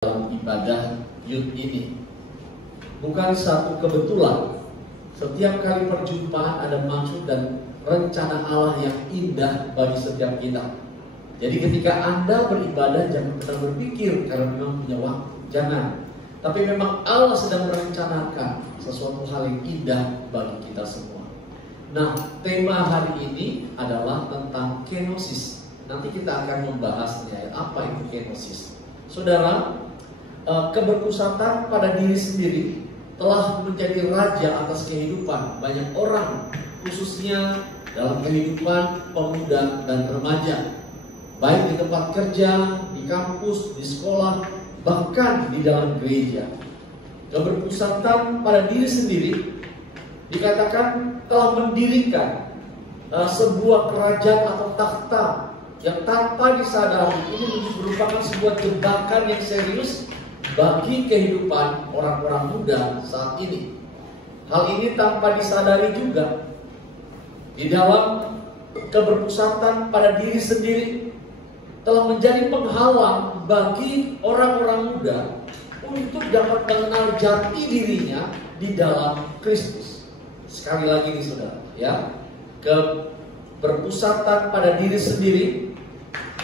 dalam ibadah youth ini. Bukan satu kebetulan. Setiap kali perjumpaan ada maksud dan rencana Allah yang indah bagi setiap kita. Jadi ketika Anda beribadah, jangan pernah berpikir karena memang punya waktu. Jangan. Tapi memang Allah sedang merencanakan sesuatu hal yang indah bagi kita semua. Nah, tema hari ini adalah tentang kenosis. Nanti kita akan membahasnya, apa itu kenosis. Saudara, keberpusatan pada diri sendiri telah menjadi raja atas kehidupan banyak orang, khususnya dalam kehidupan pemuda dan remaja, baik di tempat kerja, di kampus, di sekolah, bahkan di dalam gereja. Keberpusatan pada diri sendiri dikatakan telah mendirikan sebuah kerajaan atau takhta yang tanpa disadari ini merupakan sebuah jebakan yang serius bagi kehidupan orang-orang muda saat ini. Hal ini tanpa disadari juga di dalam keberpusatan pada diri sendiri telah menjadi penghalang bagi orang-orang muda untuk dapat mengenal jati dirinya di dalam Kristus. Sekali lagi nih saudara, ya, keberpusatan pada diri sendiri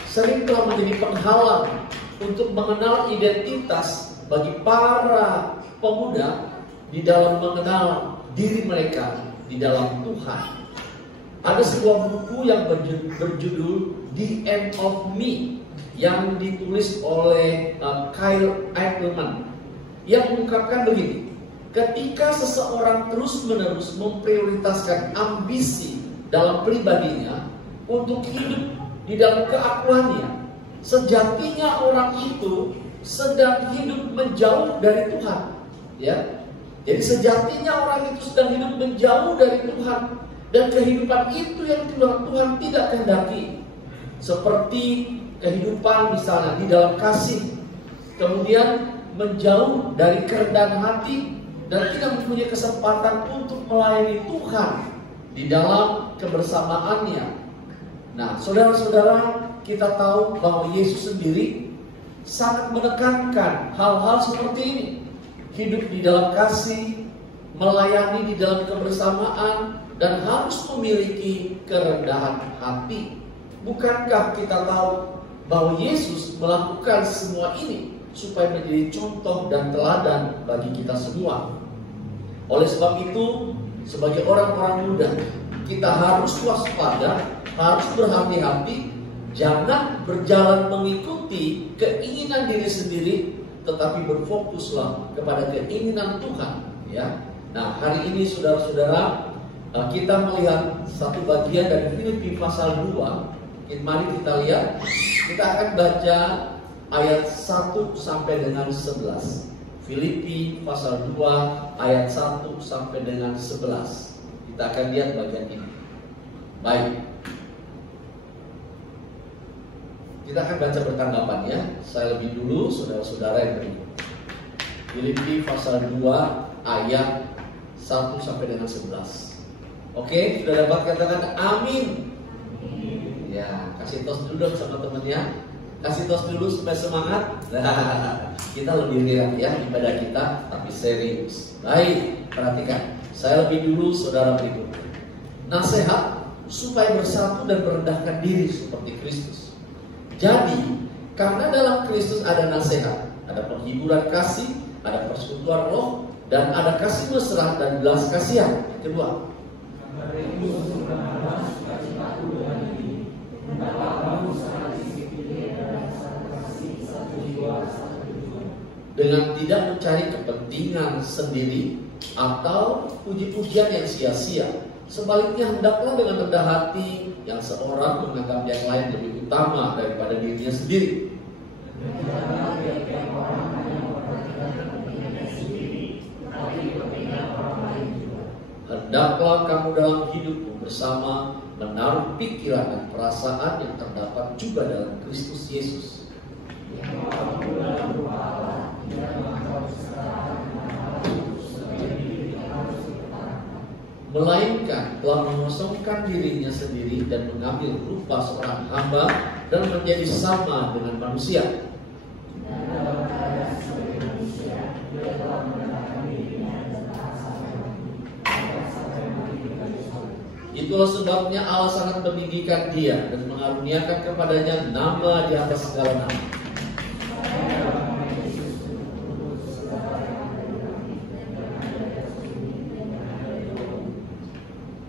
sering telah menjadi penghalang untuk mengenal identitas bagi para pemuda di dalam mengenal diri mereka di dalam Tuhan. Ada sebuah buku yang berjudul The End of Me yang ditulis oleh Kyle Eichelman yang mengungkapkan begini: ketika seseorang terus-menerus memprioritaskan ambisi dalam pribadinya untuk hidup di dalam keakuannya, sejatinya orang itu sedang hidup menjauh dari Tuhan. Ya, jadi sejatinya orang itu sedang hidup menjauh dari Tuhan, dan kehidupan itu yang Tuhan tidak kehendaki. Seperti kehidupan misalnya di dalam kasih, kemudian menjauh dari kerendahan hati dan tidak mempunyai kesempatan untuk melayani Tuhan di dalam kebersamaannya. Nah, saudara-saudara, kita tahu bahwa Yesus sendiri sangat menekankan hal-hal seperti ini. Hidup di dalam kasih, melayani di dalam kebersamaan, dan harus memiliki kerendahan hati. Bukankah kita tahu bahwa Yesus melakukan semua ini supaya menjadi contoh dan teladan bagi kita semua? Oleh sebab itu, sebagai orang-orang muda, kita harus waspada, harus berhati-hati, jangan berjalan mengikuti keinginan diri sendiri, tetapi berfokuslah kepada keinginan Tuhan. Ya. Nah, hari ini saudara-saudara, kita melihat satu bagian dari Filipi pasal 2. Mari kita lihat. Kita akan baca ayat 1 sampai dengan 11. Filipi pasal 2 ayat 1 sampai dengan 11. Kita akan lihat bagian ini. Baik. Kita akan baca bertanggapan ya. Saya lebih dulu, saudara-saudara yang berikut. Filipi pasal 2 ayat 1 sampai dengan 11. Oke, sudah dapat katakan amin. Ya, kasih tos dulu dong sama temennya. Kasih tos dulu supaya semangat. Nah, kita lebih lihat ya ibadah kita, tapi serius. Baik, perhatikan. Saya lebih dulu, saudara berikut. Nasihat supaya bersatu dan merendahkan diri seperti Kristus. Jadi, karena dalam Kristus ada nasihat, ada penghiburan kasih, ada persekutuan roh, dan ada kasih mesra dan belas kasihan. Yang kedua, dengan tidak mencari kepentingan sendiri atau puji-pujian yang sia-sia. Sebaliknya hendaklah dengan rendah hati yang seorang menganggap yang lain lebih utama daripada dirinya sendiri. Hendaklah kamu dalam hidupmu bersama menaruh pikiran dan perasaan yang terdapat juga dalam Kristus Yesus. Melainkan telah mengosongkan dirinya sendiri dan mengambil rupa seorang hamba dan menjadi sama dengan manusia. Itulah sebabnya Allah sangat meninggikan dia dan mengaruniakan kepadanya nama di atas segala nama.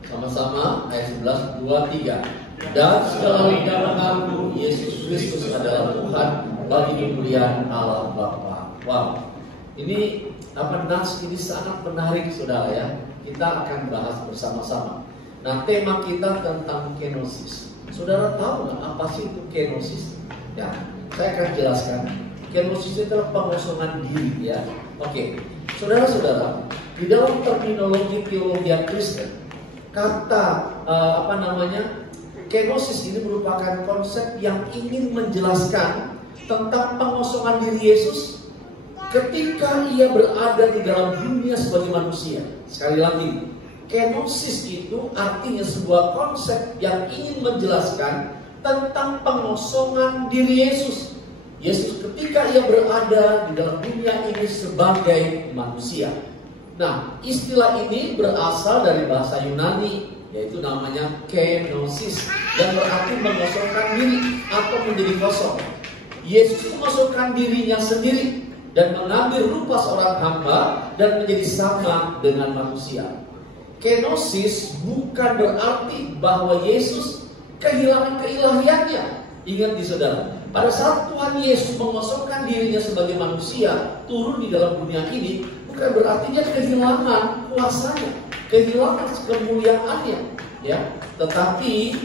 Sama-sama ayat 11, 2, 3. Dan segala lidah mengaku Yesus Kristus adalah Tuhan bagi kemuliaan Allah Bapa. Wow, ini nas ini sangat menarik, saudara ya. Kita akan bahas bersama-sama. Nah, tema kita tentang kenosis. Saudara tahu nggak apa sih itu kenosis? Ya, saya akan jelaskan. Kenosis itu adalah pengosongan diri, ya. Oke, saudara-saudara, di dalam terminologi teologi Kristen, kata kenosis ini merupakan konsep yang ingin menjelaskan tentang pengosongan diri Yesus ketika ia berada di dalam dunia sebagai manusia. Sekali lagi, kenosis itu artinya sebuah konsep yang ingin menjelaskan tentang pengosongan diri Yesus. Yesus ketika ia berada di dalam dunia ini sebagai manusia. Nah, istilah ini berasal dari bahasa Yunani, yaitu namanya kenosis, yang berarti mengosongkan diri atau menjadi kosong. Yesus mengosongkan dirinya sendiri dan mengambil rupa seorang hamba dan menjadi sama dengan manusia. Kenosis bukan berarti bahwa Yesus kehilangan keilahiannya. Ingat di saudara, pada saat Tuhan Yesus mengosongkan dirinya sebagai manusia, turun di dalam dunia ini, bukan berarti dia kehilangan kuasanya, kehilangan kemuliaannya, ya. Tetapi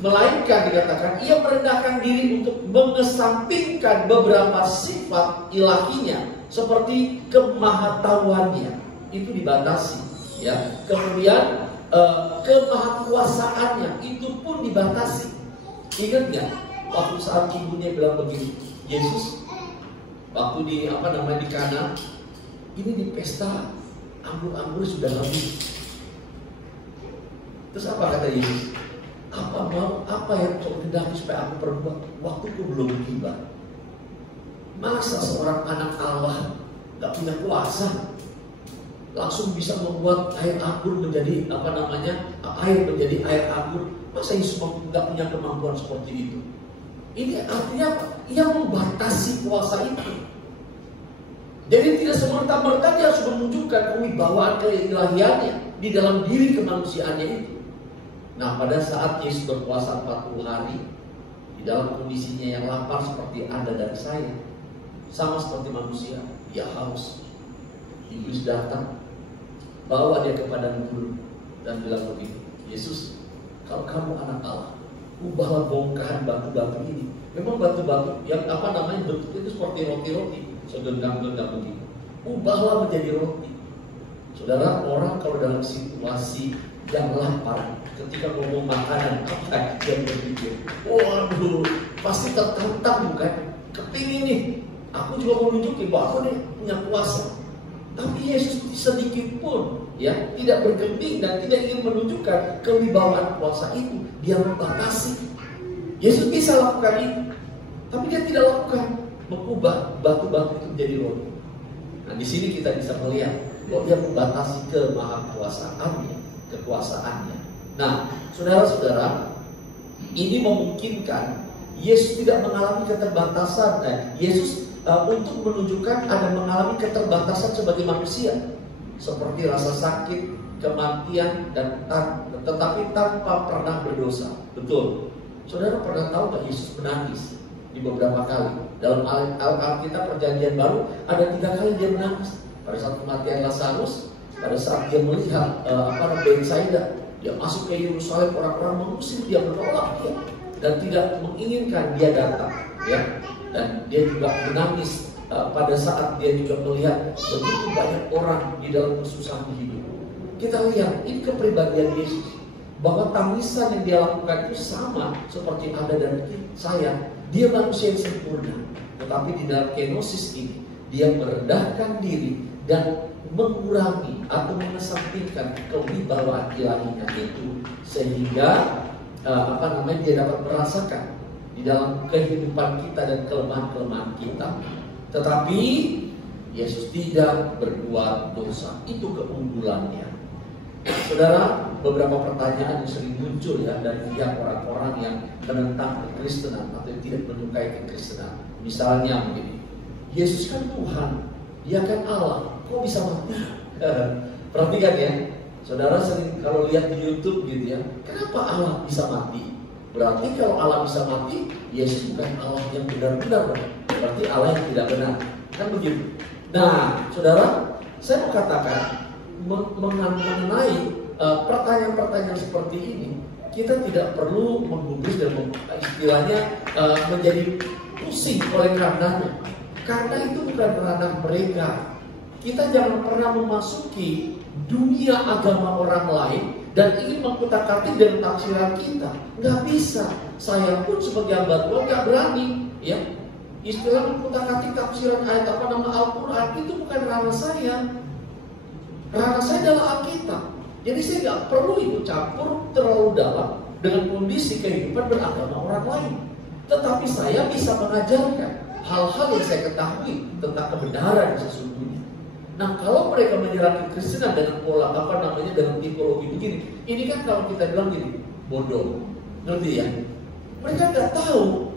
melainkan dikatakan ia merendahkan diri untuk mengesampingkan beberapa sifat ilahinya, seperti kemahatauannya itu dibatasi, ya. Kemudian kemahakuasaannya itu pun dibatasi. Ingat nggak waktu saat ibunya bilang begini, Yesus waktu di di Kana, ini di pesta anggur sudah habis. Terus apa kata Yesus? Apa yang kau kehendaki supaya aku perbuat? Waktuku belum tiba. Masa seorang anak Allah gak punya kuasa langsung bisa membuat air anggur menjadi air menjadi air anggur? Masa Yesus gak punya kemampuan seperti itu? Ini artinya apa? Ia membatasi kuasa itu. Jadi tidak semerta-merta dia harus menunjukkan kewibawaan keilahiannya di dalam diri kemanusiaannya itu. Nah, pada saat Yesus berpuasa 40 hari di dalam kondisinya yang lapar seperti Anda dan saya, sama seperti manusia, dia haus. Iblis datang, bawa dia kepada guru dan bilang begini, Yesus, kalau kamu anak Allah, ubahlah bongkahan batu-batu ini. Memang batu-batu yang bentuknya itu seperti roti-roti, segenggam-genggam begini. Ubahlah menjadi roti. Saudara, orang kalau dalam situasi yang lapar, ketika ngomong makanan, apa yang berpikir? Waduh, pasti tertantang bukan? Kepingin nih, aku juga mau nunjukin bahwa aku nih punya kuasa. Tapi Yesus sedikit pun ya tidak bergeming dan tidak ingin menunjukkan kewibawaan kuasa itu. Dia membatasi. Yesus bisa lakukan itu, tapi dia tidak lakukan, mengubah batu-batu itu menjadi roti. Nah, di sini kita bisa melihat bahwa dia membatasi kemahakuasaannya, kekuasaannya. Nah, saudara-saudara, ini memungkinkan Yesus tidak mengalami keterbatasan. Yesus untuk menunjukkan ada mengalami keterbatasan sebagai manusia, seperti rasa sakit, kematian, dan tetapi tanpa pernah berdosa. Betul. Saudara pernah tahu nggak Yesus menangis di beberapa kali? Dalam Alkitab Perjanjian Baru ada 3 kali dia menangis. Pada saat kematian Lazarus, pada saat dia melihat Betsaida, dia masuk ke Yerusalem, orang-orang mengusir dia, menolak dia, dan tidak menginginkan dia datang, ya. Dan dia juga menangis pada saat dia juga melihat begitu banyak orang di dalam kesusahan hidup. Kita lihat ini kepribadian Yesus, bahwa tangisan yang dia lakukan itu sama seperti Anda dan saya. Dia manusia yang sempurna, tetapi di dalam kenosis ini dia merendahkan diri dan mengurangi atau mengesampingkan kewibawaan ilahinya itu, sehingga dia dapat merasakan di dalam kehidupan kita dan kelemahan-kelemahan kita. Tetapi Yesus tidak berbuat dosa. Itu keunggulannya. Saudara, beberapa pertanyaan yang sering muncul ya dari pihak orang-orang yang menentang kekristenan atau yang tidak menyukai kekristenan. Misalnya begini, Yesus kan Tuhan, Dia kan Allah, kok bisa mati? Perhatikan ya, saudara sering kalau lihat di YouTube gitu ya, kenapa Allah bisa mati? Berarti kalau Allah bisa mati, Yesus bukan Allah yang benar-benar, berarti Allah yang tidak benar, kan begitu. Nah, saudara, saya mau katakan mengenai pertanyaan-pertanyaan seperti ini, kita tidak perlu menggubris dan istilahnya menjadi pusing oleh karenanya, karena itu bukan ranah mereka. Kita jangan pernah memasuki dunia agama orang lain dan ingin mengkutak-atik dengan tafsiran kita. Nggak bisa. Saya pun sebagai hamba Tuhan nggak berani, ya. Istilah mengkutak-atik tafsiran ayat Al-Quran itu bukan ranah saya. Ranah saya adalah Alkitab. Jadi saya nggak perlu ikut campur terlalu dalam dengan kondisi kehidupan beragama orang lain. Tetapi saya bisa mengajarkan hal-hal yang saya ketahui tentang kebenaran sesungguhnya. Nah, kalau mereka menyerang kekristenan dengan pola dengan tipologi begini, ini kan kalau kita bilang gini, bodoh, ngerti ya? Mereka nggak tahu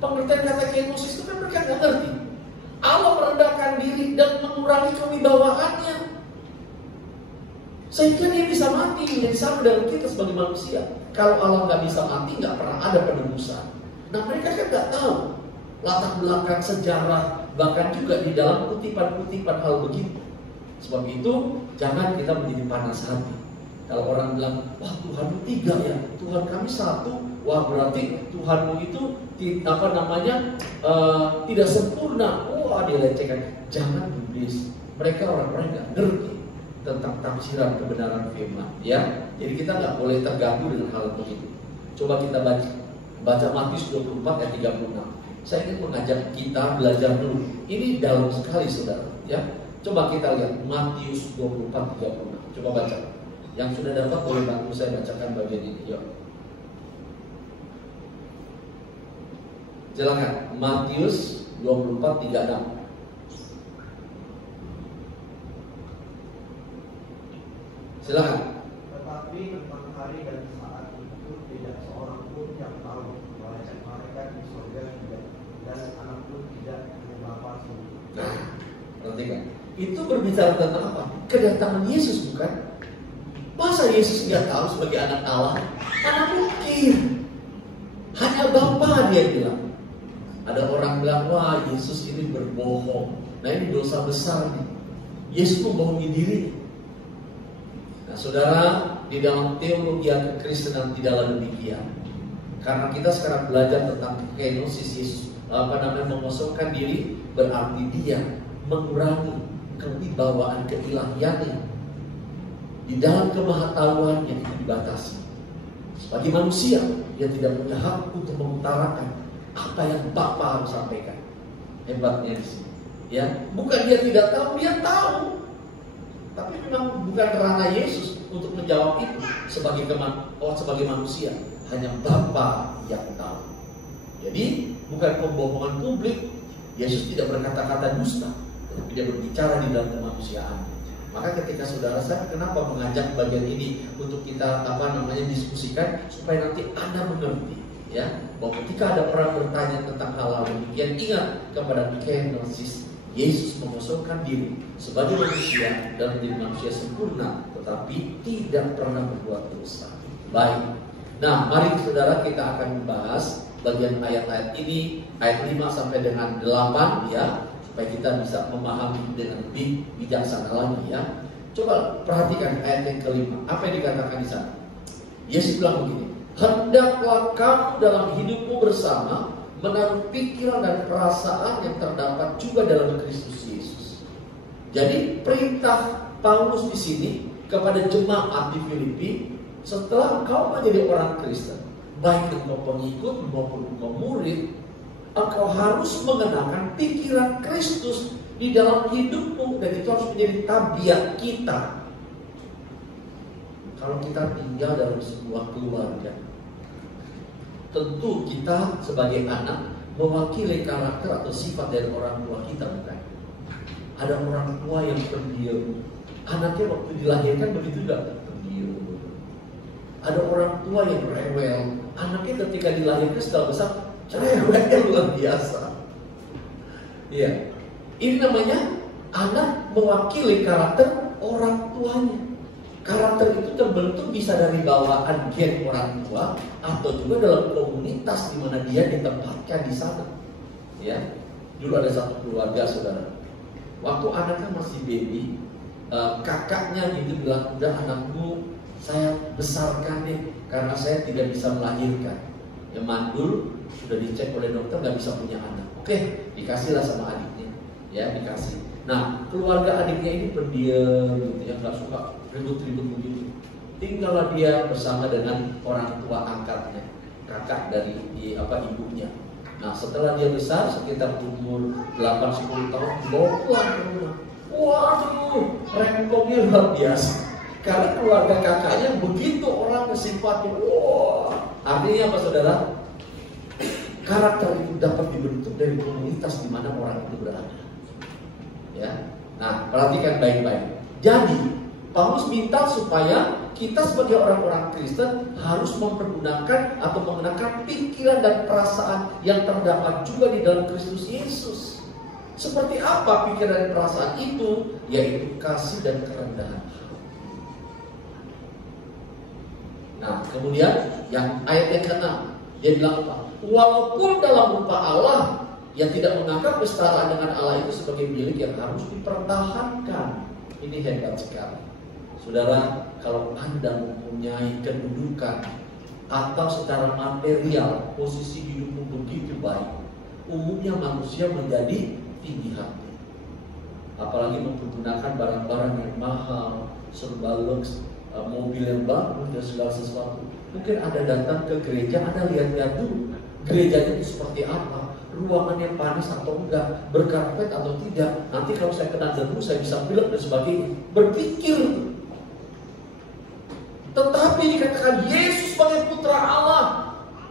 pengertian kata kenosis itu, kan mereka nggak ngerti. Allah merendahkan diri dan mengurangi kewibawaannya, sehingga Dia bisa mati menjadi sama dengan kita sebagai manusia. Kalau Allah nggak bisa mati, nggak pernah ada penebusan. Nah, mereka kan nggak tahu latar belakang sejarah, bahkan juga di dalam kutipan-kutipan hal begitu. Sebab itu jangan kita menjadi panas hati. Kalau orang bilang, wah Tuhanmu tiga ya, Tuhan kami satu, wah berarti Tuhanmu itu tidak sempurna. Wah, dilecehkan. Jangan gubris. Mereka orang-orang nggak ngerti tentang tafsiran kebenaran firman, ya. Jadi kita nggak boleh terganggu dengan hal begitu. Coba kita baca Matius 24 ayat 36. Saya ingin mengajak kita belajar dulu. Ini dalam sekali, saudara, ya. Coba kita lihat Matius 24 36. Coba baca. Yang sudah dapat boleh bantu saya bacakan bagian ini. Yuk. Silakan. Matius 24 36. Silakan. Tetapi tentang hari dan saat itu tidak seorang pun yang tahu, melainkan malaikat di surga tidak, dan anak pun tidak, hanya Bapa sendiri. Nah, perhatikan. Itu berbicara tentang apa? Kedatangan Yesus, bukan? Masa Yesus nggak tahu sebagai anak Allah? Mana mungkin? Hanya Bapa, dia bilang. Ada orang bilang, wah Yesus ini berbohong. Nah, ini dosa besar nih. Yesus membohongi diri. Nah, saudara, di dalam teologi kekristenan tidaklah demikian. Karena kita sekarang belajar tentang kenosis Yesus, mengosongkan diri, berarti Dia mengurangi kewibawaan keilahiannya. Di dalam kemahatauannya itu dibatasi. Sebagai manusia, Dia tidak punya hak untuk mengutarakan apa yang Bapa harus sampaikan. Hebatnya di sini, ya. Bukan Dia tidak tahu, Dia tahu. Tapi memang bukan ranah Yesus untuk menjawab itu sebagai manusia. Hanya Bapa yang tahu. Jadi bukan pembohongan publik. Yesus tidak berkata-kata dusta, tapi Dia berbicara di dalam kemanusiaan. Maka ketika saudara, saya kenapa mengajak bagian ini untuk kita diskusikan supaya nanti Anda mengerti, ya, bahwa ketika ada orang bertanya tentang hal-hal demikian, ingat kepada kenosis. Yesus mengosongkan diri sebagai manusia dan menjadi manusia sempurna, tetapi tidak pernah berbuat dosa. Baik. Nah, mari saudara kita akan membahas bagian ayat-ayat ini, ayat 5 sampai dengan 8, ya, supaya kita bisa memahami dengan lebih bijaksana lagi, ya. Coba perhatikan ayat yang kelima. Apa yang dikatakan di sana? Yesus bilang begini, hendaklah kamu dalam hidupmu bersama menaruh pikiran dan perasaan yang terdapat juga dalam Kristus Yesus. Jadi perintah Paulus di sini kepada jemaat di Filipi, setelah engkau menjadi orang Kristen, baik engkau pengikut maupun engkau murid, engkau harus mengenakan pikiran Kristus di dalam hidupmu, dan itu harus menjadi tabiat kita. Kalau kita tinggal dalam sebuah keluarga, tentu kita sebagai anak mewakili karakter atau sifat dari orang tua kita, bukan? Ada orang tua yang pendiam, anaknya waktu dilahirkan begitu juga, Ada orang tua yang rewel, anaknya ketika dilahirkan setelah besar rewelnya luar biasa. Iya, ini namanya anak mewakili karakter orang tuanya. Karakter itu terbentuk bisa dari bawaan gen orang tua atau juga dalam komunitas di mana dia ditempatkan di sana. Ya, dulu ada satu keluarga, saudara. Waktu anaknya masih baby, kakaknya gitu bilang, udah anakmu saya besarkan nih karena saya tidak bisa melahirkan. Ya mandul, sudah dicek oleh dokter nggak bisa punya anak. Oke, dikasihlah sama adiknya, ya dikasih. Nah, keluarga adiknya ini pendiam gitu, yang nggak suka ribut-ribut begitu. Tinggallah dia bersama dengan orang tua angkatnya, kakak dari ibunya. Nah, setelah dia besar sekitar umur 8-10 tahun, dibawa pulang ke rumah. Waduh, rempongnya luar biasa. Karena keluarga kakaknya begitu orang sifatnya. Wah, artinya apa, saudara? Karakter itu dapat dibentuk dari komunitas di mana orang itu berada. Ya, nah perhatikan baik-baik. Jadi Paulus minta supaya kita sebagai orang-orang Kristen harus mempergunakan atau mengenakan pikiran dan perasaan yang terdapat juga di dalam Kristus Yesus. Seperti apa pikiran dan perasaan itu? Yaitu kasih dan kerendahan. Nah, kemudian yang ayat yang ke-6, dia bilang apa? Walaupun dalam rupa Allah, yang tidak menganggap kesetaraan dengan Allah itu sebagai milik yang harus dipertahankan. Ini hebat sekali. Saudara, kalau Anda mempunyai kedudukan atau secara material posisi hidupmu begitu baik, umumnya manusia menjadi tinggi hati. Apalagi mempergunakan barang-barang yang mahal, serba lux, mobil yang bagus dan segala sesuatu. Mungkin Anda datang ke gereja, Anda lihat-lihat dulu gerejanya itu seperti apa, ruangannya panas atau enggak, berkarpet atau tidak. Nanti kalau saya kena debu, saya bisa pilek dan sebagainya. Berpikir. Tetapi dikatakan Yesus sebagai putra Allah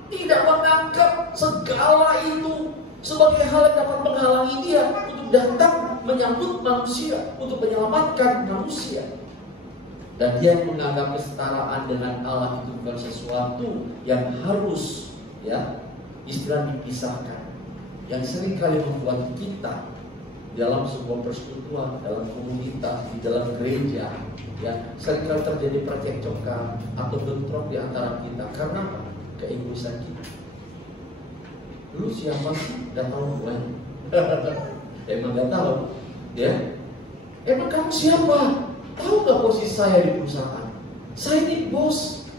tidak menganggap segala itu sebagai hal yang dapat menghalangi dia untuk datang menyambut manusia, untuk menyelamatkan manusia. Dan dia menganggap kesetaraan dengan Allah itu bukan sesuatu yang harus, ya, istilah dipisahkan. Yang sering kali membuat kita dalam sebuah persekutuan, dalam komunitas, di dalam gereja, ya, seringkali terjadi percekcokan atau bentrok di antara kita karena apa? Keegoisan kita. Lu siapa sih? Gak tahu gue. Emang gak tahu, ya? Emang kamu siapa? Tahu gak posisi saya di perusahaan? Saya ini bos.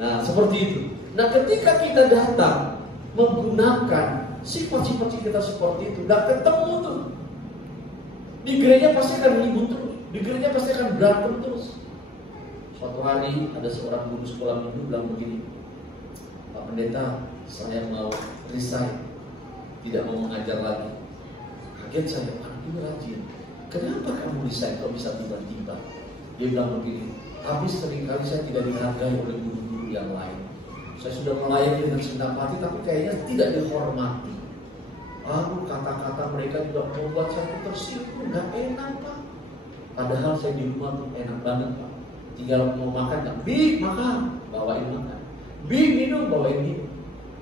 Nah, seperti itu. Nah, ketika kita datang menggunakan sifat-sifat kita seperti itu, gak ketemu tuh. Di gereja pasti akan ribut terus. Di gereja pasti akan berantem terus. Suatu hari ada seorang guru sekolah minggu bilang begini, Pak Pendeta, saya mau resign, tidak mau mengajar lagi. Kaget saya, anak ini rajin. Kenapa kamu resign kalau bisa tiba-tiba? Dia bilang begini, tapi seringkali saya tidak dihargai oleh guru-guru yang lain. Saya sudah melayani dengan senang hati, tapi kayaknya tidak dihormati. Lalu kata-kata mereka juga membuat saya tersinggung, gak enak Pak. Padahal saya di rumah tuh enak banget Pak. Tinggal mau makan, kan? Bi, makan, bawain makan. Bi, minum, bawain minum.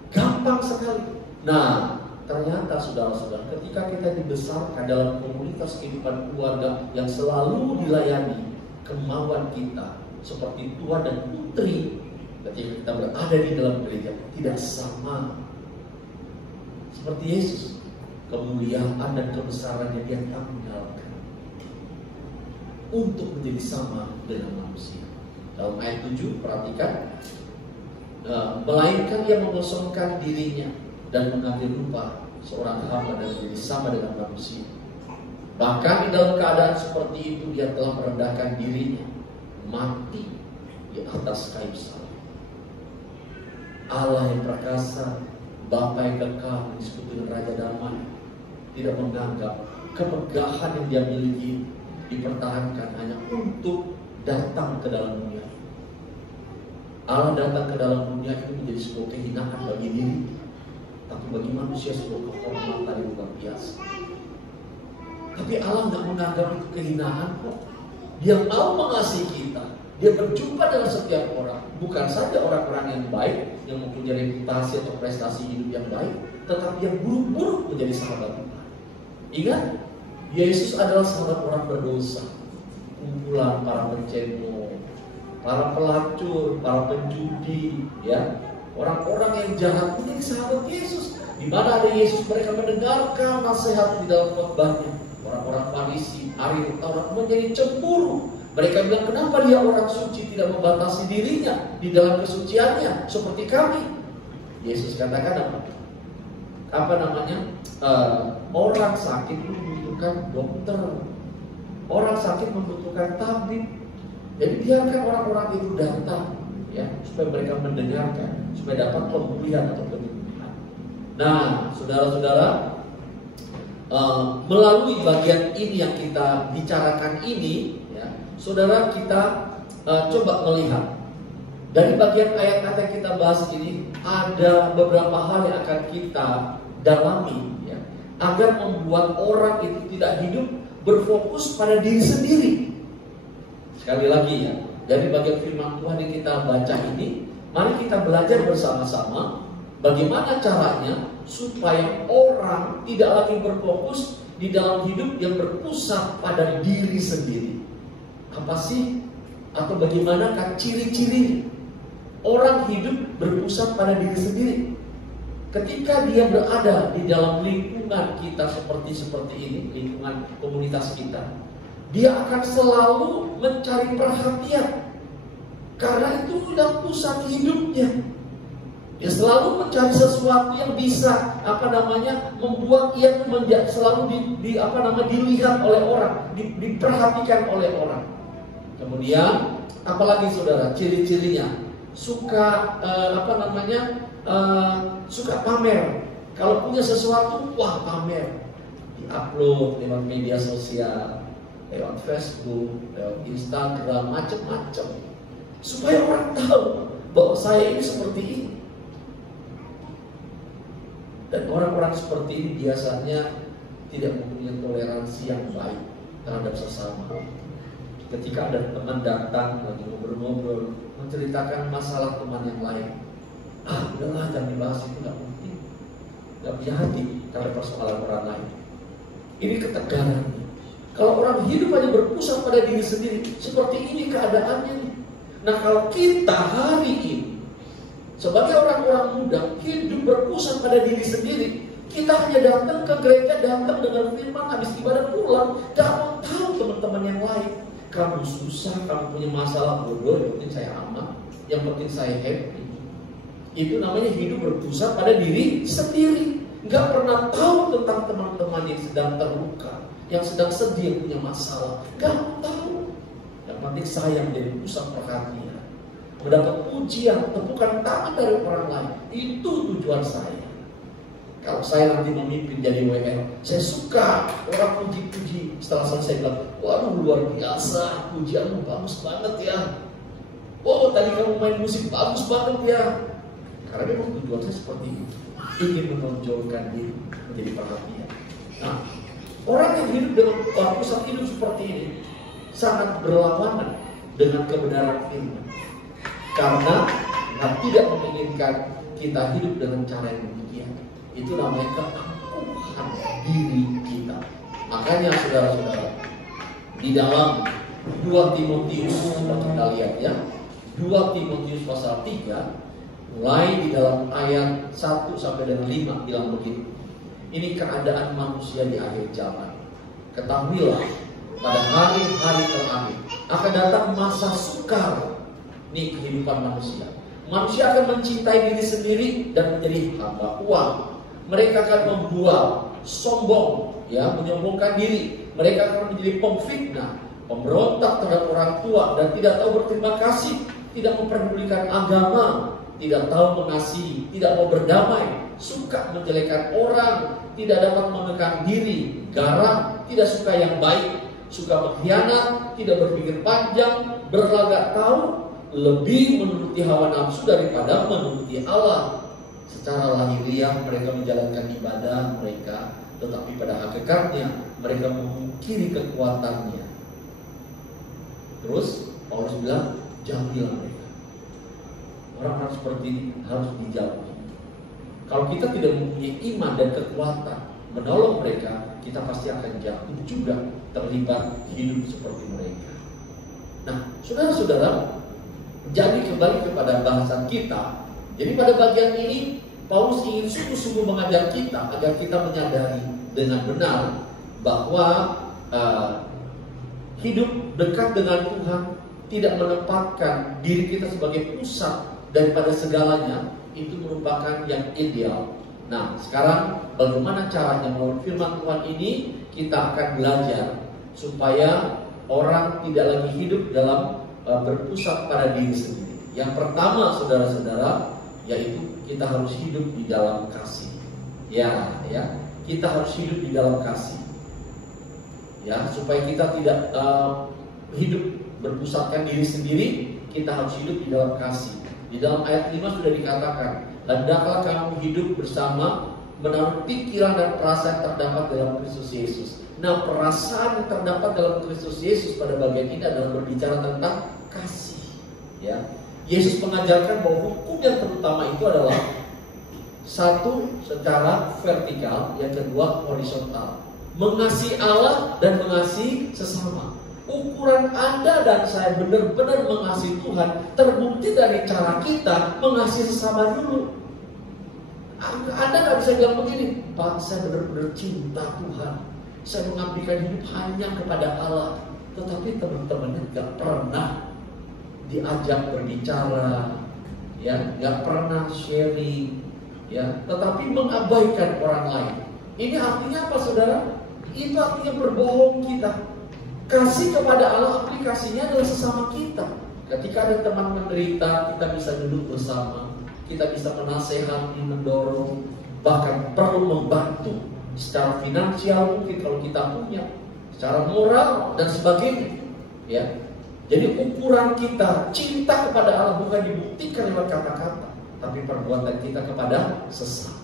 Gampang sekali. Nah, ternyata saudara-saudara, ketika kita dibesarkan dalam komunitas kehidupan keluarga yang selalu dilayani kemauan kita seperti tuan dan putri, ketika kita berada di dalam gereja tidak sama seperti Yesus, kemuliaan dan kebesaran yang dia tanggalkan untuk menjadi sama dengan manusia. Dalam ayat 7 perhatikan, melainkan ia mengosongkan dirinya dan mengambil rupa seorang hamba dan menjadi sama dengan manusia. Bahkan di dalam keadaan seperti itu dia telah merendahkan dirinya, mati di atas kayu salib. Allah yang perkasa, Bapa yang kekal, disebut dengan Raja Damai, tidak menganggap kemegahan yang dia miliki dipertahankan hanya untuk datang ke dalam dunia. Allah datang ke dalam dunia itu menjadi sebuah kehinaan bagi diri, tapi bagi manusia sebuah kehormatan yang luar biasa. Tapi Allah nggak menganggap itu kehinaan kok. Dia mau mengasihi kita. Dia berjumpa dengan setiap orang, bukan saja orang-orang yang baik, yang mempunyai reputasi atau prestasi hidup yang baik, tetapi yang buruk-buruk menjadi sahabat Tuhan. Ingat, Yesus adalah sahabat orang berdosa, kumpulan para pencemooh, para pelacur, para penjudi, ya, orang-orang yang jahat menjadi sahabat Yesus. Di mana ada Yesus, mereka mendengarkan nasihat di dalam khotbahnya. Orang-orang Farisi, ahli Taurat menjadi cemburu. Mereka bilang, kenapa dia orang suci tidak membatasi dirinya di dalam kesuciannya seperti kami? Yesus katakan apa? Apa namanya? Orang sakit membutuhkan dokter, orang sakit membutuhkan tabib. Jadi biarkan orang-orang itu datang, ya, supaya mereka mendengarkan, supaya dapat pemulihan atau penyembuhan. Nah, saudara-saudara, melalui bagian ini yang kita bicarakan ini, ya, saudara, kita coba melihat dari bagian ayat-ayat yang kita bahas ini, ada beberapa hal yang akan kita dalami, ya, agar membuat orang itu tidak hidup berfokus pada diri sendiri. Sekali lagi, ya, dari bagian firman Tuhan yang kita baca ini, mari kita belajar bersama-sama bagaimana caranya supaya orang tidak lagi berfokus di dalam hidup yang berpusat pada diri sendiri. Apa sih? Atau bagaimanakah ciri-ciri orang hidup berpusat pada diri sendiri? Ketika dia berada di dalam lingkungan kita seperti ini, lingkungan komunitas kita, dia akan selalu mencari perhatian, karena itu sudah pusat hidupnya. Dia selalu mencari sesuatu yang bisa membuat ia selalu dilihat oleh orang, diperhatikan oleh orang. Kemudian apalagi saudara, ciri-cirinya suka suka pamer. Kalau punya sesuatu, wah pamer, diupload lewat media sosial, lewat Facebook, lewat Instagram, macam-macam, supaya orang tahu bahwa saya ini seperti ini. Dan orang-orang seperti ini biasanya tidak mempunyai toleransi yang baik terhadap sesama. Ketika ada teman datang lagi ngobrol-ngobrol, menceritakan masalah teman yang lain, udahlah, jangan dibahas, itu nggak penting, nggak punya hati karena persoalan orang lain. Ini ketegangan. Kalau orang hidup hanya berpusat pada diri sendiri, seperti ini keadaannya nih. Nah, kalau kita hari ini sebagai orang-orang muda hidup berpusat pada diri sendiri, kita hanya datang ke gereja, datang dengan firman, habis ibadah pulang, gak mau tahu teman-teman yang lain. Kamu susah, kamu punya masalah, bodoh, yang penting saya aman, yang penting saya happy. Itu namanya hidup berpusat pada diri sendiri. Gak pernah tahu tentang teman-teman yang sedang terluka, yang sedang sedih, yang punya masalah. Gak tahu. Yang penting saya menjadi pusat perhatian, mendapat pujian, tepukan tangan dari orang lain. Itu tujuan saya. Kalau saya nanti memimpin jadi WL, saya suka orang puji-puji. Setelah selesai bilang, waduh luar biasa, pujianmu bagus banget ya. Oh, tadi kamu main musik bagus banget ya. Karena memang tujuan saya seperti itu, ingin menonjolkan diri, menjadi perhatian. Nah, orang yang hidup dengan pusat hidup seperti ini sangat berlawanan dengan kebenaran firman. Karena tidak menginginkan kita hidup dengan cara yang demikian. Itu namanya keangkuhan diri kita. Makanya saudara-saudara, di dalam 2 Timotius, coba kita lihat ya, 2 Timotius pasal 3, mulai di dalam ayat 1 sampai dengan 5 bilang begini. Ini keadaan manusia di akhir zaman. Ketahuilah, pada hari-hari terakhir akan datang masa sukar. Ini kehidupan manusia. Manusia akan mencintai diri sendiri dan menjadi hamba uang. Mereka akan membual, sombong, ya, menyombongkan diri. Mereka akan menjadi pemfitnah, pemberontak terhadap orang tua, dan tidak tahu berterima kasih, tidak memperdulikan agama, tidak tahu mengasihi, tidak mau berdamai, suka menjelekan orang, tidak dapat menekan diri, garang, tidak suka yang baik, suka berkhianat, tidak berpikir panjang, berlagak tahu, lebih menuruti hawa nafsu daripada menuruti Allah. Secara lahiriah mereka menjalankan ibadah mereka, tetapi pada hakikatnya mereka memungkiri kekuatannya. Terus Paulus bilang, jauhilah mereka. Orang-orang seperti ini harus dijauhi. Kalau kita tidak mempunyai iman dan kekuatan menolong mereka, kita pasti akan jatuh juga terlibat hidup seperti mereka. Nah, saudara-saudara, jadi kembali kepada bahasan kita. Jadi pada bagian ini Paulus ingin sungguh-sungguh mengajar kita agar kita menyadari dengan benar bahwa hidup dekat dengan Tuhan tidak menempatkan diri kita sebagai pusat daripada segalanya. Itu merupakan yang ideal. Nah, sekarang bagaimana caranya melalui firman Tuhan ini kita akan belajar supaya orang tidak lagi hidup dalam berpusat pada diri sendiri. Yang pertama, saudara-saudara, yaitu kita harus hidup di dalam kasih. Ya, kita harus hidup di dalam kasih. Ya, supaya kita tidak hidup berpusatkan diri sendiri, kita harus hidup di dalam kasih. Di dalam ayat 5 sudah dikatakan, hendaklah kamu hidup bersama, menaruh pikiran dan perasaan terdapat dalam Kristus Yesus. Nah, perasaan yang terdapat dalam Kristus Yesus pada bagian ini adalah berbicara tentang kasih. Ya, Yesus mengajarkan bahwa hukum yang terutama itu adalah satu secara vertikal, yang kedua horizontal. Mengasihi Allah dan mengasihi sesama. Ukuran Anda dan saya benar-benar mengasihi Tuhan terbukti dari cara kita mengasihi sesama dulu. Anda nggak bisa bilang begini, Pak, saya benar-benar cinta Tuhan, saya mengabdikan hidup hanya kepada Allah. Tetapi teman-temannya nggak pernah diajak berbicara, ya, nggak pernah sharing, ya, tetapi mengabaikan orang lain. Ini artinya apa, saudara? Itu artinya berbohong kita. Kasih kepada Allah aplikasinya adalah sesama kita. Ketika ada teman menderita, kita bisa duduk bersama, kita bisa menasehati, mendorong, bahkan perlu membantu secara finansial mungkin kalau kita punya, secara moral dan sebagainya. Ya, jadi ukuran kita cinta kepada Allah bukan dibuktikan lewat kata-kata, tapi perbuatan kita kepada sesama.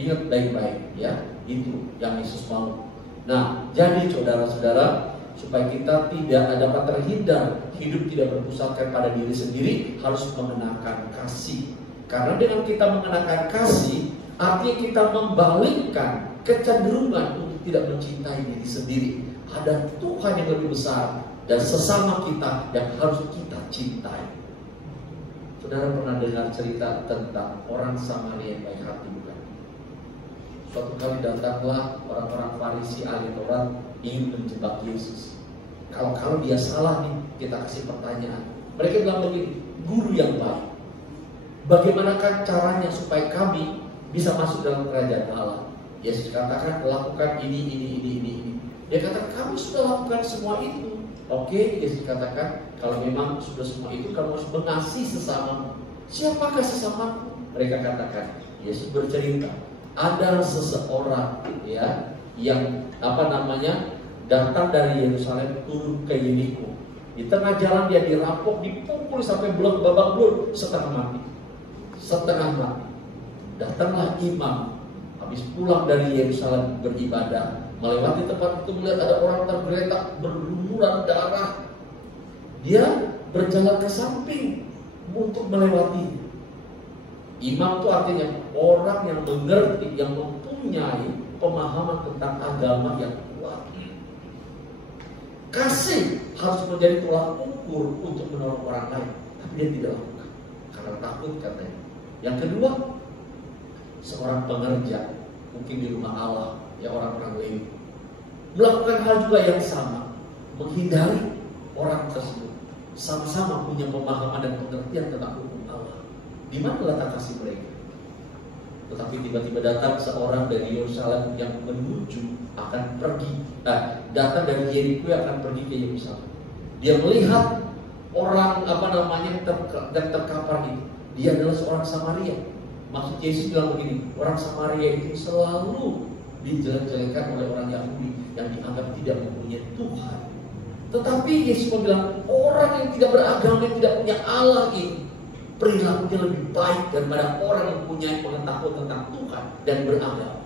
Ingat baik-baik, ya, itu yang Yesus mau. Nah, jadi saudara-saudara, supaya kita tidak dapat terhindar hidup tidak berpusatkan pada diri sendiri, harus mengenakan kasih. Karena dengan kita mengenakan kasih, artinya kita membalikkan kecenderungan untuk tidak mencintai diri sendiri. Ada Tuhan yang lebih besar dan sesama kita yang harus kita cintai. Saudara pernah dengar cerita tentang orang Samaria yang baik hati, bukan? Suatu kali datanglah orang-orang Farisi ahli Taurat ingin menjebak Yesus. Kalau dia salah nih, kita kasih pertanyaan. Mereka bilang begini, guru yang baik, bagaimanakah caranya supaya kami bisa masuk dalam kerajaan Allah? Yesus katakan, lakukan ini. Dia kata, kami sudah lakukan semua itu. Oke, Yesus katakan, kalau memang sudah semua itu, kamu harus mengasihi sesamamu. Siapakah sesamamu? Mereka katakan, Yesus bercerita, ada seseorang, ya, yang datang dari Yerusalem turun ke Yeriko. Di tengah jalan dia dirampok, dipukul sampai babak belur, setengah mati. Datanglah imam habis pulang dari Yerusalem beribadah, melewati tempat itu melihat ada orang tergeletak berlumuran darah. Dia berjalan ke samping untuk melewati. Imam itu artinya orang yang mengerti, yang mempunyai pemahaman tentang agama yang kuat. Kasih harus menjadi tolak ukur untuk menolong orang lain, tapi dia tidak lakukan karena takut katanya. Yang kedua, seorang pengerja mungkin di rumah Allah, ya, orang-orang Lewi, melakukan hal juga yang sama, menghindari orang tersebut. Sama-sama punya pemahaman dan pengertian tentang hukum Allah. Di mana letak kasih mereka? Tetapi tiba-tiba datang seorang dari Yerusalem yang menuju akan pergi, datang dari Yeriko yang akan pergi ke Yerusalem. Dia melihat orang yang terkapar itu. Dia adalah seorang Samaria. Maksud Yesus bilang begini, orang Samaria itu selalu dijelek-jelekan oleh orang Yahudi yang dianggap tidak mempunyai Tuhan. Tetapi Yesus bilang, orang yang tidak beragama, yang tidak punya Allah ini, perilakunya lebih baik daripada orang yang punya pengetahuan tentang Tuhan dan beragama.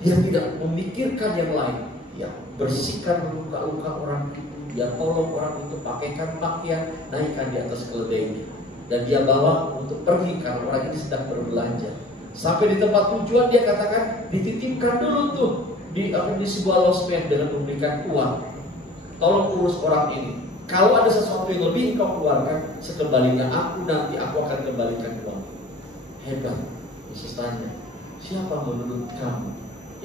Dia tidak memikirkan yang lain, ya, bersihkan luka-luka orang itu, dia tolong orang untuk pakaikan pakaian, naikkan di atas keledainya, dan dia bawa untuk pergi karena orang ini sedang berbelanja. Sampai di tempat tujuan dia katakan dititipkan dulu tuh di sebuah losmen dengan memberikan uang. Tolong urus orang ini. Kalau ada sesuatu yang lebih engkau keluarkan, sekembalinya aku nanti aku akan kembalikan uang. Hebat. Yesus tanya, siapa menurut kamu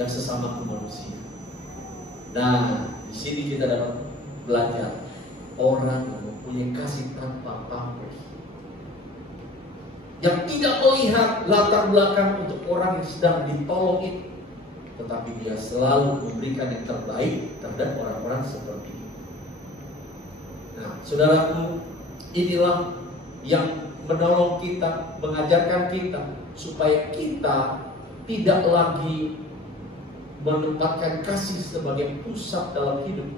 yang sesama manusia? Nah, di sini kita dapat belajar orang yang mempunyai kasih tanpa pamrih, yang tidak melihat latar belakang untuk orang yang sedang ditolong itu, tetapi dia selalu memberikan yang terbaik terhadap orang-orang seperti itu. Nah, saudaraku, inilah yang menolong kita, mengajarkan kita supaya kita tidak lagi menempatkan kasih sebagai pusat dalam hidup,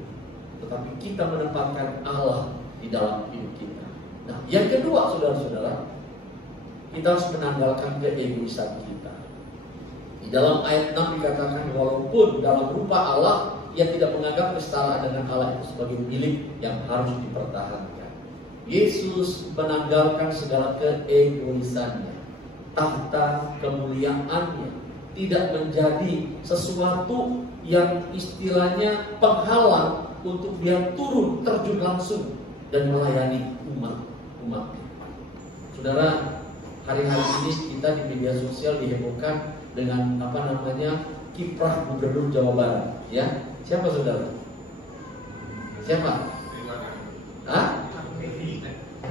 tetapi kita menempatkan Allah di dalam hidup kita. Nah, yang kedua, saudara-saudara, kita harus menanggalkan keegoisan kita. Di dalam ayat 6 dikatakan, walaupun dalam rupa Allah, ia tidak menganggap kesetaraan dengan Allah itu sebagai milik yang harus dipertahankan. Yesus menanggalkan segala keegoisannya, tahta kemuliaannya tidak menjadi sesuatu yang istilahnya penghalang untuk dia turun terjun langsung dan melayani umat-umatnya. Saudara, hari-hari ini kita di media sosial dihebohkan dengan kiprah Gubernur Jawa Barat, ya. Siapa saudara? Siapa? Hah?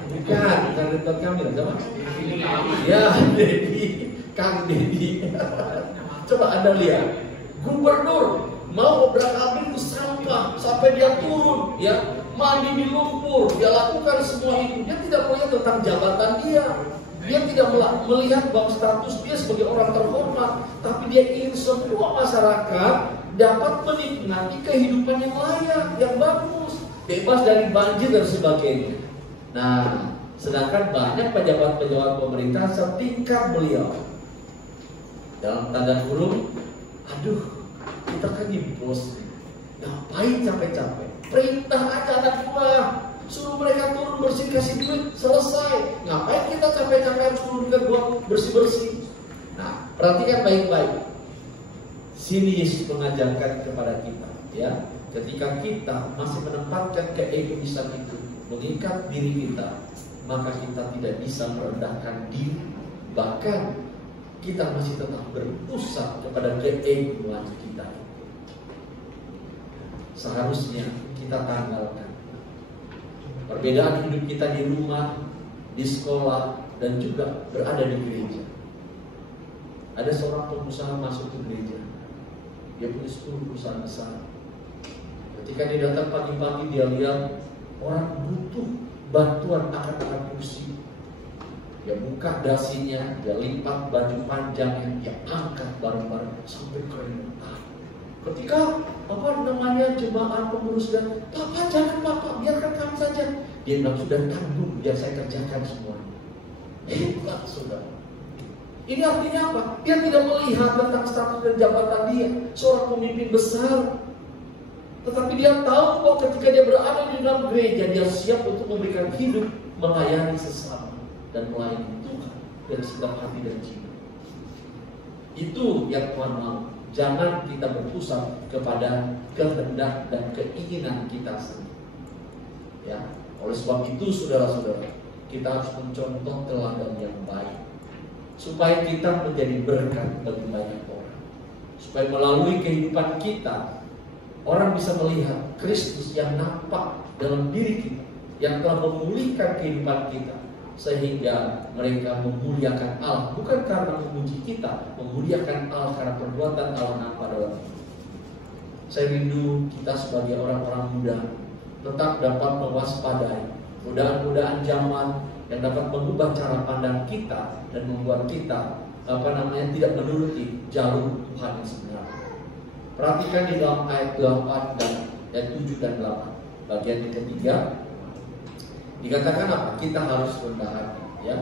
Bukan Ridwan Kamil, siapa? Ya, Kang Deddy. Coba Anda lihat, gubernur mau obrak-abrik itu sampah sampai dia turun, ya, mandi di lumpur, dia lakukan semua itu. Dia tidak melihat tentang jabatan dia. Dia tidak melihat bahwa status dia sebagai orang terhormat, tapi dia ingin semua masyarakat dapat menikmati kehidupan yang layak, yang bagus, bebas dari banjir dan sebagainya. Nah, sedangkan banyak pejabat-pejabat pemerintah setingkat beliau, dalam tanda kurung, aduh, kita kan di bos, ngapain capek-capek? Perintah aja anak buah, suruh mereka turun bersih, kasih duit, selesai. Ngapain kita capek-capek harus turun ke buat bersih-bersih? Nah, perhatikan baik-baik. Sini Yesus mengajarkan kepada kita, ya, ketika kita masih menempatkan keegoisan itu mengikat diri kita, maka kita tidak bisa merendahkan diri, bahkan kita masih tetap berpusat kepada keegoan kita. Seharusnya kita tanggalkan perbedaan hidup kita di rumah, di sekolah, dan juga berada di gereja. Ada seorang pengusaha masuk ke gereja, dia punya 10 perusahaan besar. Ketika dia datang pagi-pagi, dia lihat orang butuh bantuan akan kursi. Dia buka dasinya, dia lipat baju panjangnya, dia angkat barang-barang sampai keren. Ketika jemaah pengurus dan Bapak jangan Bapak, biarkan kami saja. Dia bilang sudah tanggung, biar saya kerjakan semuanya. Hebat saudara. Ini artinya apa? Dia tidak melihat tentang status dan jabatan dia, seorang pemimpin besar. Tetapi dia tahu bahwa ketika dia berada di dalam gereja, dia siap untuk memberikan hidup, melayani sesama, dan melayani Tuhan dari segala hati dan jiwa. Itu yang Tuhan mau. Jangan kita berpusat kepada kehendak dan keinginan kita sendiri. Ya, oleh sebab itu saudara-saudara, kita harus mencontoh teladan yang baik supaya kita menjadi berkat bagi banyak orang. Supaya melalui kehidupan kita, orang bisa melihat Kristus yang nampak dalam diri kita, yang telah memulihkan kehidupan kita, sehingga mereka memuliakan Allah bukan karena memuji kita, memuliakan Allah karena perbuatan Allah nampak dalam hidup. Saya rindu kita sebagai orang-orang muda tetap dapat mewaspadai godaan-godaan zaman yang dapat mengubah cara pandang kita dan membuat kita tidak menuruti jalur Tuhan yang sebenarnya. Perhatikan di dalam ayat 8 dan ayat 7 dan 8. Bagian yang ketiga dikatakan apa? Kita harus rendah hati, ya.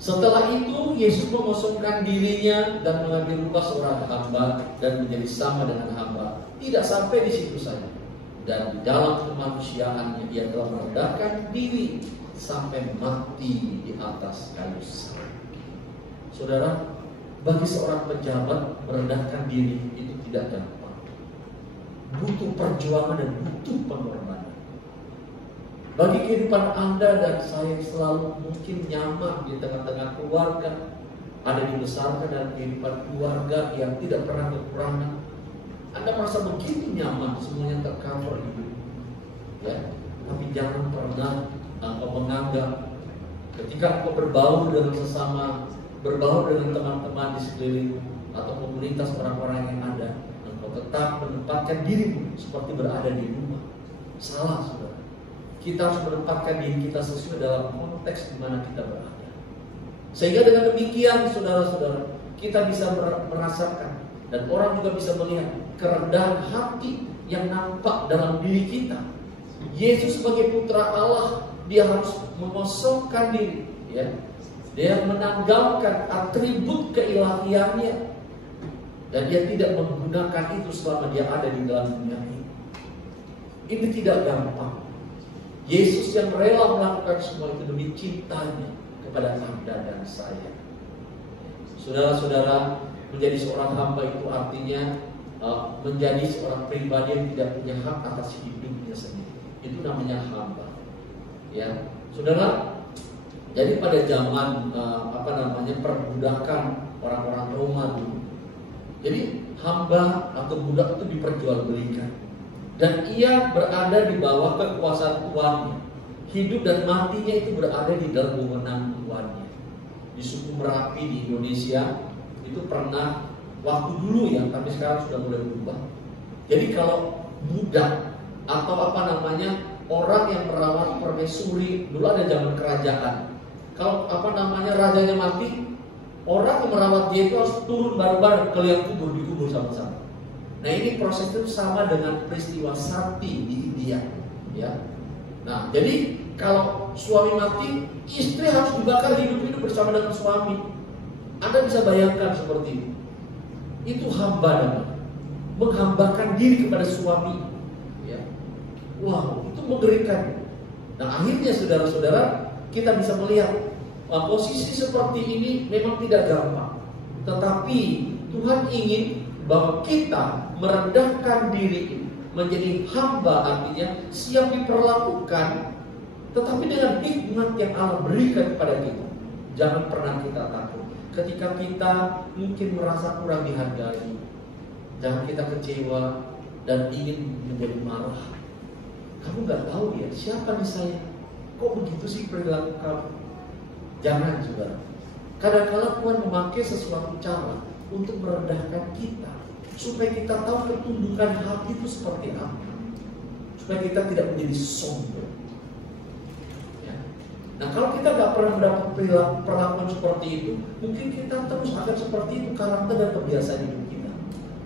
Setelah itu Yesus mengosongkan dirinya dan mengambil rupa seorang hamba dan menjadi sama dengan hamba. Tidak sampai di situ saja. dan di dalam kemanusiaannya Dia telah merendahkan diri sampai mati di atas kayu salib. Saudara, bagi seorang pejabat merendahkan diri itu tidak gampang. Butuh perjuangan dan butuh pengorbanan. Bagi kehidupan Anda dan saya selalu mungkin nyaman di tengah-tengah keluarga, ada dibesarkan dalam kehidupan keluarga yang tidak pernah kekurangan. Anda merasa begitu nyaman, semuanya tercover hidup, ya. Tapi jangan pernah engkau menganggap ketika engkau berbaur dengan sesama, berbaur dengan teman-teman di sekeliling atau komunitas orang-orang yang ada, engkau tetap menempatkan dirimu seperti berada di rumah. Salah, saudara. Kita harus menempatkan diri kita sesuai dalam konteks di mana kita berada. Sehingga dengan demikian, saudara-saudara, kita bisa merasakan dan orang juga bisa melihat kerendahan hati yang nampak dalam diri kita. Yesus sebagai putra Allah, Dia harus mengosongkan diri, ya. Dia menanggalkan atribut keilahiannya dan Dia tidak menggunakan itu selama Dia ada di dalam dunia ini. Ini tidak gampang. Yesus yang rela melakukan semua itu demi cintanya kepada Anda dan saya. Saudara-saudara, menjadi seorang hamba itu artinya menjadi seorang pribadi yang tidak punya hak atas hidupnya sendiri. Itu namanya hamba. Ya, saudara. Jadi pada zaman perbudakan orang-orang Roma dulu, jadi hamba atau budak itu diperjualbelikan dan ia berada di bawah kekuasaan tuannya. Hidup dan matinya itu berada di dalam wewenang tuannya. Di suku Merapi di Indonesia itu pernah waktu dulu ya, tapi sekarang sudah mulai berubah. Jadi kalau budak atau orang yang merawat permaisuri, dulu ada zaman kerajaan. Kalau rajanya mati, orang yang merawat dia itu harus turun bareng-bareng ke liang kubur, dikubur sama-sama. Nah, ini proses itu sama dengan peristiwa sati di India, ya. Nah, jadi kalau suami mati, istri harus dibakar hidup-hidup bersama dengan suami. Anda bisa bayangkan seperti itu. Itu hamba namanya, menghambakan diri kepada suami, ya. Wow, itu mengerikan. Nah, akhirnya saudara-saudara, kita bisa melihat posisi seperti ini memang tidak gampang. Tetapi Tuhan ingin bahwa kita merendahkan diri menjadi hamba, artinya siap diperlakukan, tetapi dengan hikmat yang Allah berikan kepada kita. Jangan pernah kita takut ketika kita mungkin merasa kurang dihargai. Jangan kita kecewa dan ingin menjadi marah. Kamu gak tahu ya siapa di saya, kok begitu sih perilaku kamu? Jangan, saudara. Kadang-kadang Tuhan memakai sesuatu cara untuk merendahkan kita, supaya kita tahu ketundukan hati itu seperti apa, supaya kita tidak menjadi sombong. Ya. Nah, kalau kita gak pernah mendapat perlakuan seperti itu, mungkin kita terus akan seperti itu karakter dan kebiasaan hidup kita.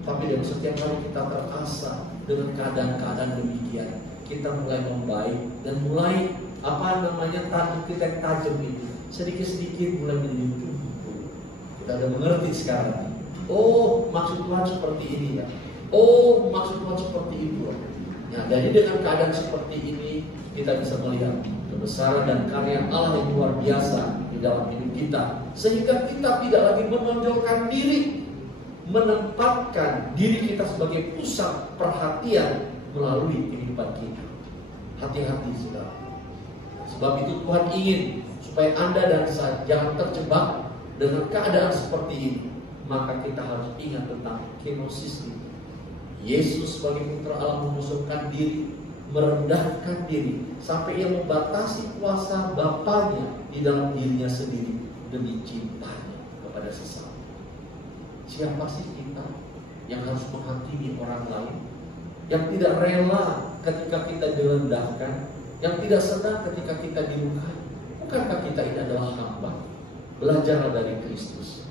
Tapi dari setiap kali kita terasa dengan keadaan-keadaan demikian, kita mulai membaik dan mulai tanduk kita yang tajam itu sedikit-sedikit mulai menjadi tumbuh. Kita udah mengerti sekarang. Oh, maksud Tuhan seperti ini ya. Oh, maksud Tuhan seperti itu. Nah, jadi dengan keadaan seperti ini kita bisa melihat kebesaran dan karya Allah yang luar biasa di dalam hidup kita, sehingga kita tidak lagi menonjolkan diri, menempatkan diri kita sebagai pusat perhatian melalui kehidupan kita. Hati-hati, saudara. Sebab itu Tuhan ingin supaya Anda dan saya jangan terjebak dengan keadaan seperti ini. Maka kita harus ingat tentang kenosis ini. Yesus sebagai putra Allah mengusungkan diri, merendahkan diri, sampai ia membatasi kuasa Bapanya di dalam dirinya sendiri demi cintanya kepada sesama. Siapa sih kita yang harus menghakimi orang lain, yang tidak rela ketika kita direndahkan, yang tidak senang ketika kita dilukai? Bukankah kita ini adalah hamba? Belajarlah dari Kristus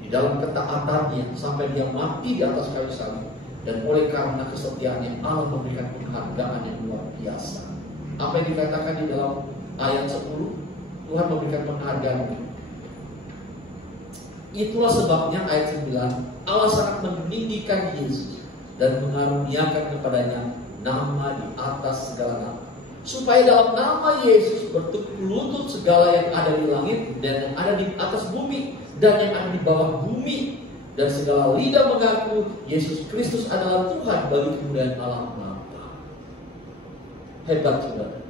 di dalam ketaatannya sampai dia mati di atas kayu salib, dan oleh karena kesetiaannya Allah memberikan penghargaan yang luar biasa. Apa yang dikatakan di dalam ayat 10, Tuhan memberikan penghargaan. Itulah sebabnya ayat 9, Allah sangat meninggikan Yesus dan mengaruniakan kepadanya nama di atas segala nama, supaya dalam nama Yesus bertekuk lutut segala yang ada di langit dan yang ada di atas bumi dan yang ada di bawah bumi, dan segala lidah mengaku Yesus Kristus adalah Tuhan bagi kemuliaan Allah Bapa. Hebat, saudara.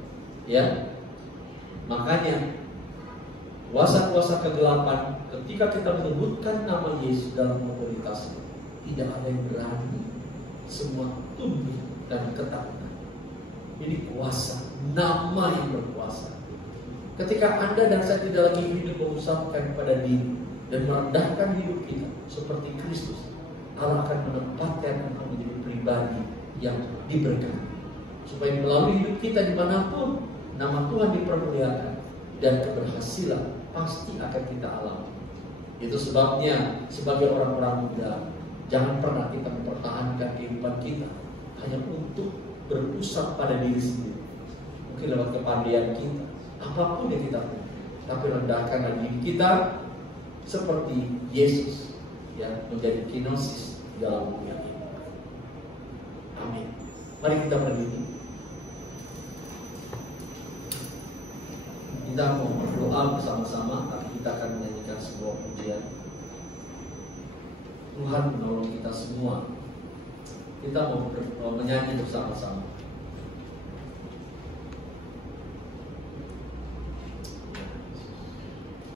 Ya, makanya kuasa-kuasa kegelapan ketika kita menyebutkan nama Yesus dalam komunitas, tidak ada yang berani, semua tunduk dan ketakutan. Ini kuasa, nama yang berkuasa. Ketika Anda dan saya tidak lagi hidup mengusahakan pada diri dan merendahkan hidup kita seperti Kristus, Allah akan menempatkan engkau menjadi pribadi yang diberkati, supaya melalui hidup kita dimanapun nama Tuhan dipermuliakan dan keberhasilan pasti akan kita alami. Itu sebabnya sebagai orang-orang muda, jangan pernah kita mempertahankan kehidupan kita hanya untuk berpusat pada diri sendiri. Mungkin lewat kepandaian kita, apapun yang kita punya, tapi rendahkanlah diri kita seperti Yesus yang menjadi kinosis dalam dunia ini. Amin. Mari kita berdiri. Kita mau berdoa bersama-sama, tapi kita akan menyanyikan sebuah pujian. Tuhan menolong kita semua. Kita mau menyanyi bersama-sama.